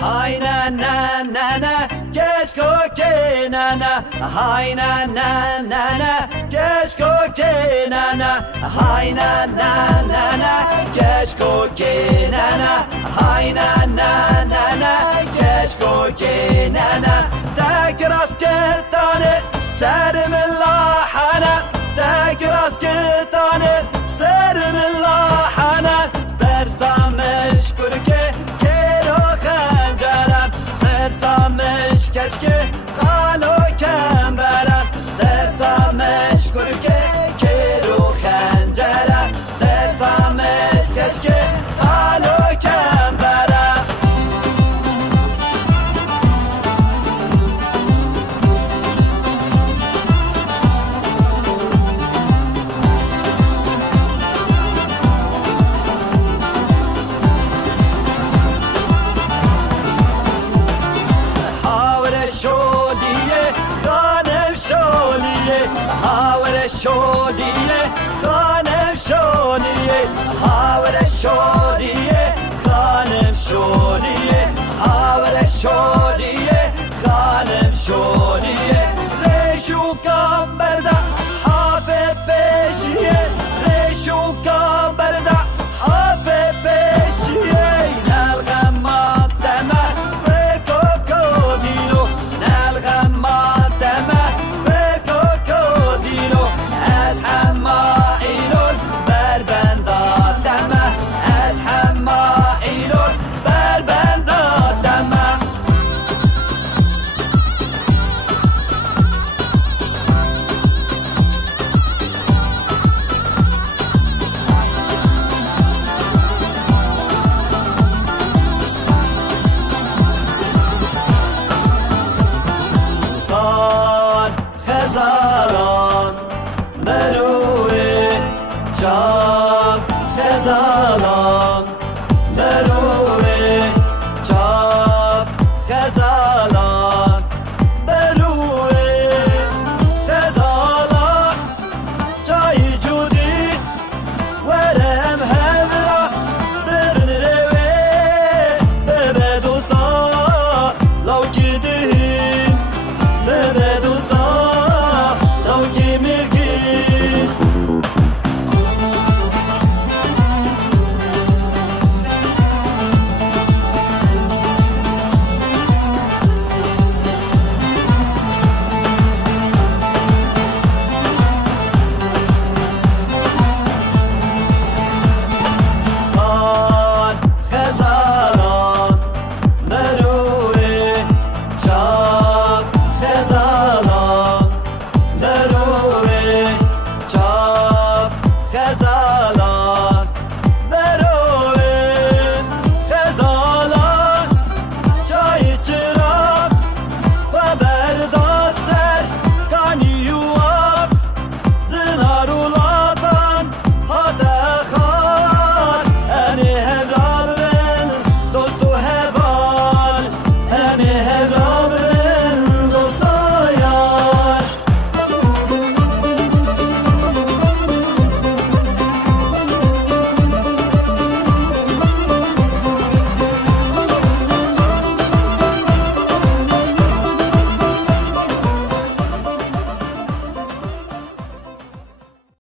Hi na na na na, just cooking na na. Hi na na na na, just cooking na na. Hi na na na na, just cooking na na. Hi na na na na, just cooking na na. تكرس كتاني سر من لاحنا، تكرس كتاني سر من لاحنا. برسامش كركي كيلو خنجرم، برسامش كشكي قالو كمبرم. برسامش كركي كيلو خنجرم، برسامش كشكي قالو كمبرم. شودیه خانم شودیه، حاور شودیه خانم شودیه، حاور شودیه خانم شودیه. ریشو کام برده حافظ پیشیه، ریشو کام برده حافظ پیشیه. نلغم مادمه و کوکودیلو، نلغم مادمه و کوکودیلو. از همایلون بربندادمه، از همایلون بربندادمه. خان خزاران بروی جان خزاران